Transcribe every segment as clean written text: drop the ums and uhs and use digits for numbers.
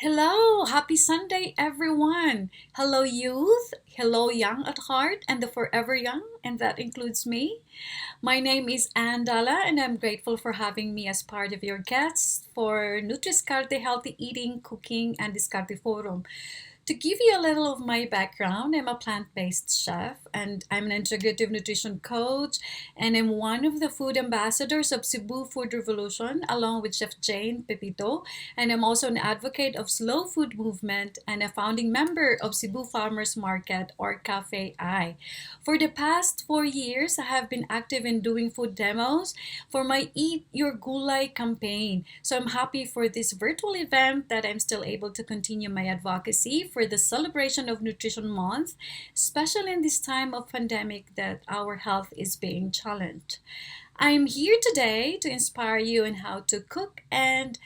Hello, happy Sunday, everyone. Hello, youth. Hello, young at heart and the forever young, and that includes me. My name is Andala, and I'm grateful for having me as part of your guests for Nutriskarte Healthy Eating, Cooking, and Discarte Forum. To give you a little of my background, I'm a plant based chef and I'm an integrative nutrition coach, and I'm one of the food ambassadors of Cebu Food Revolution along with Chef Jane Pepito. And I'm also an advocate of slow food movement and a founding member of Cebu Farmers Market or Cafe I. For the past 4 years, I have been active in doing food demos for my Eat Your Gulay campaign. So I'm happy for this virtual event that I'm still able to continue my advocacy for the celebration of Nutrition Month, especially in this time of pandemic that our health is being challenged. I'm here today to inspire you in how to cook and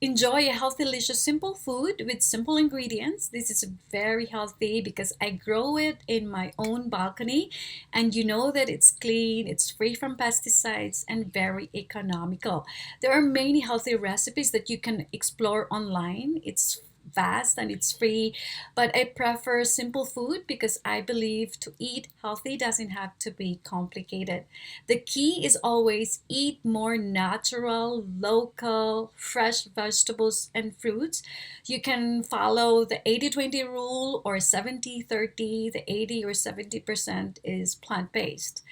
enjoy a healthy, delicious, simple food with simple ingredients. This is very healthy because I grow it in my own balcony, and you know that it's clean, it's free from pesticides, and very economical. There are many healthy recipes that you can explore online. It's vast and it's free, but I prefer simple food because I believe to eat healthy doesn't have to be complicated. The key is always eat more natural, local, fresh vegetables and fruits. You can follow the 80-20 rule or 70-30. The 80 or 70% is plant-based.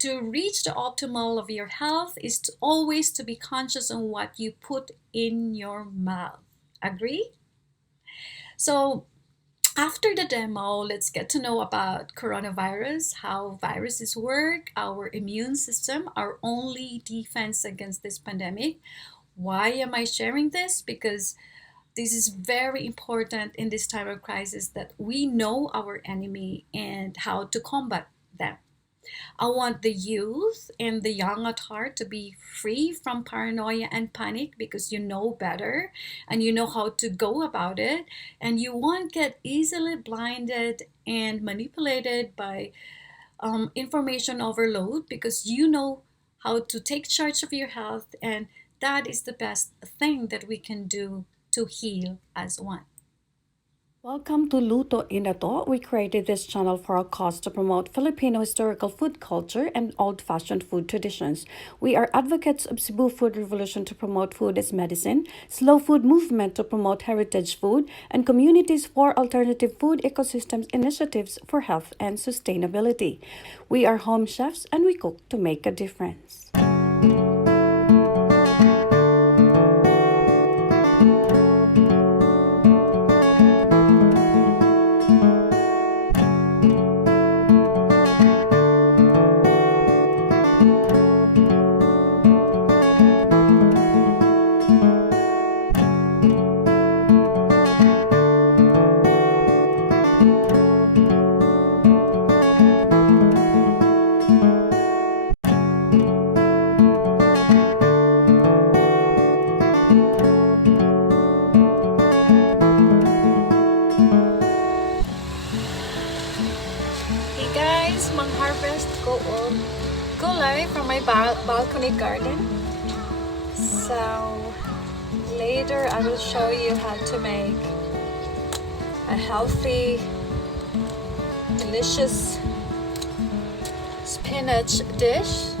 To reach the optimal of your health is to always to be conscious on what you put in your mouth. Agree? So after the demo, let's get to know about coronavirus, how viruses work, our immune system, our only defense against this pandemic. Why am I sharing this? Because this is very important in this time of crisis that we know our enemy and how to combat them. I want the youth and the young at heart to be free from paranoia and panic because you know better and you know how to go about it, and you won't get easily blinded and manipulated by information overload because you know how to take charge of your health, and that is the best thing that we can do to heal as one. Welcome to Luto, Inato. We created this channel for a cause to promote Filipino historical food culture and old-fashioned food traditions. We are advocates of Cebu Food Revolution to promote food as medicine, slow food movement to promote heritage food, and communities for alternative food ecosystems initiatives for health and sustainability. We are home chefs and we cook to make a difference. Hey guys, mang-harvest ko og gulay from my balcony garden. So later I will show you how to make a healthy, delicious spinach dish.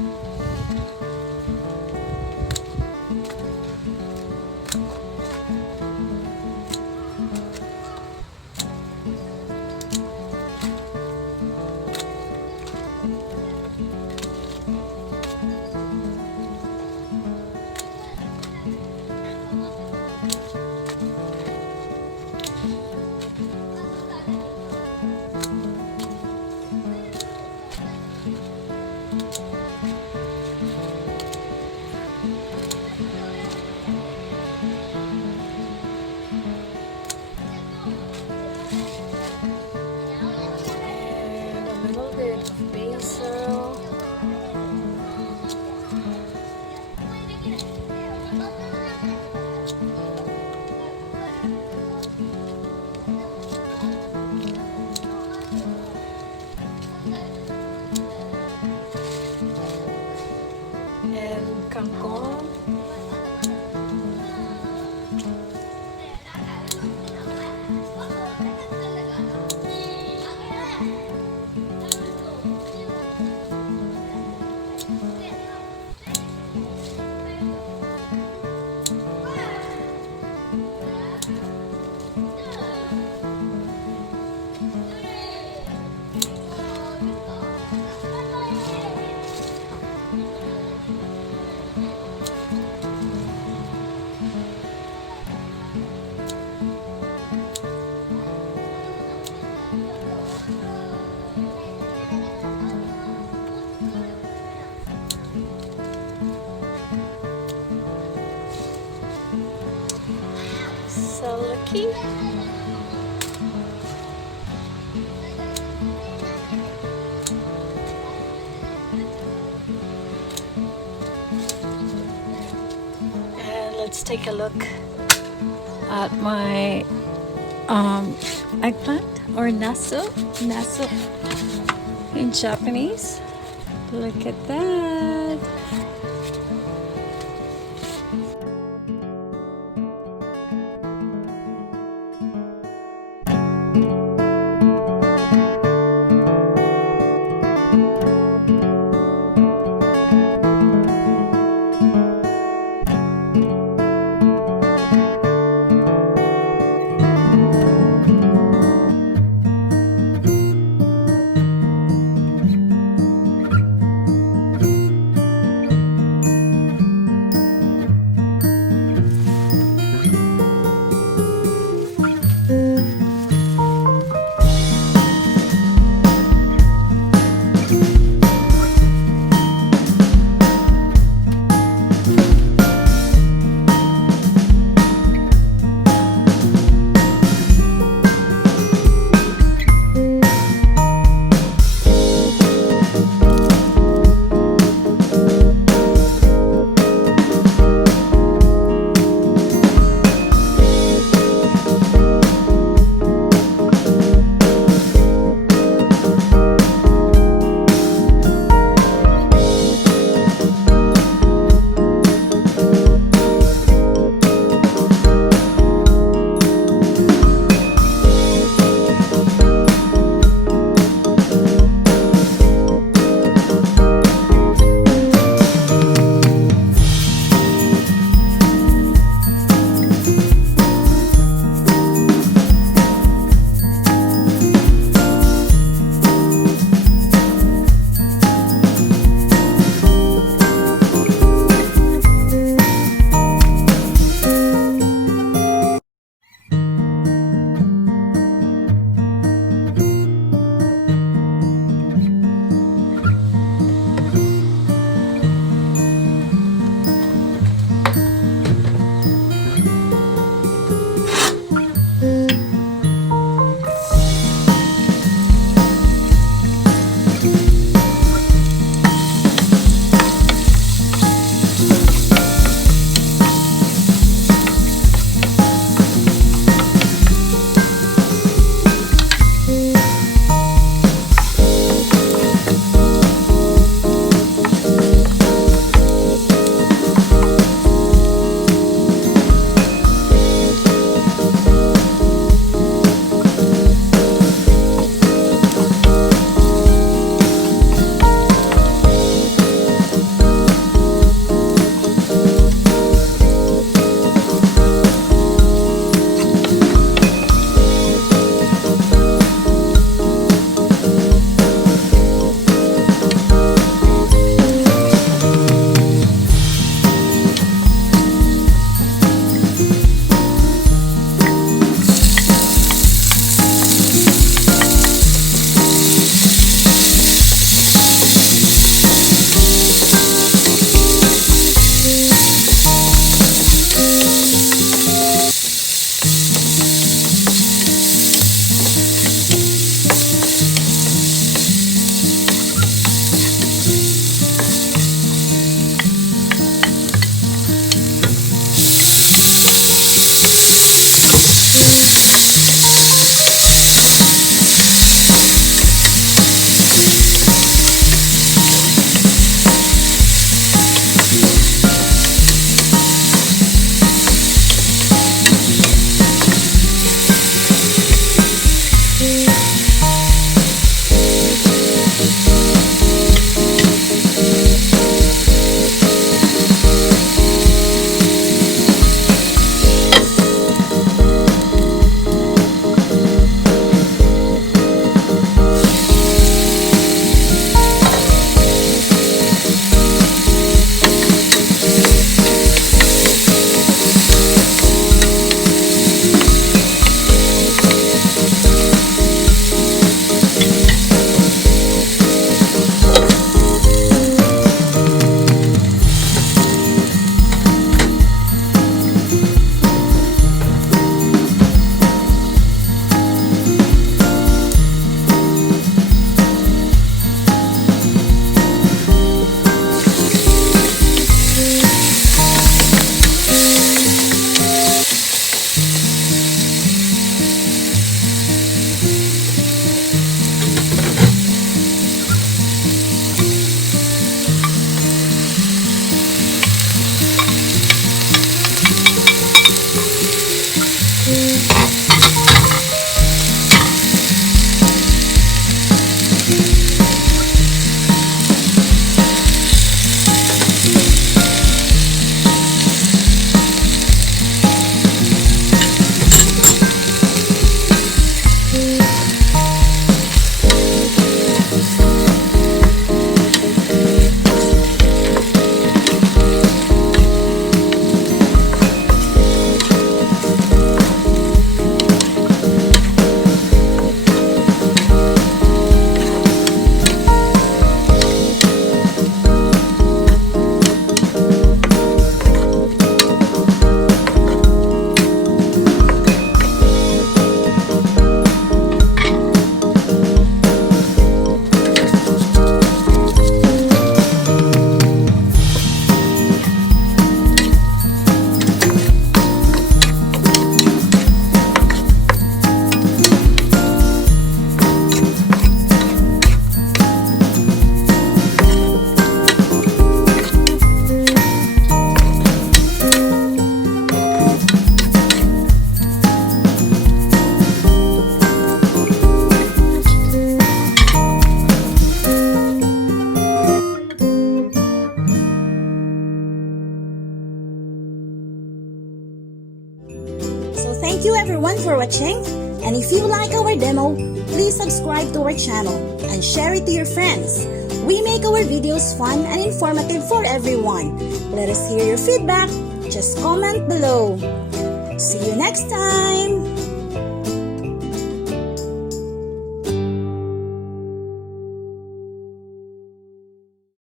So lucky. And let's take a look at my eggplant or naso in Japanese. Look at that. Thank you everyone for watching. And if you like our demo, please subscribe to our channel and share it to your friends. We make our videos fun and informative for everyone. Let us hear your feedback. Just comment below. See you next time!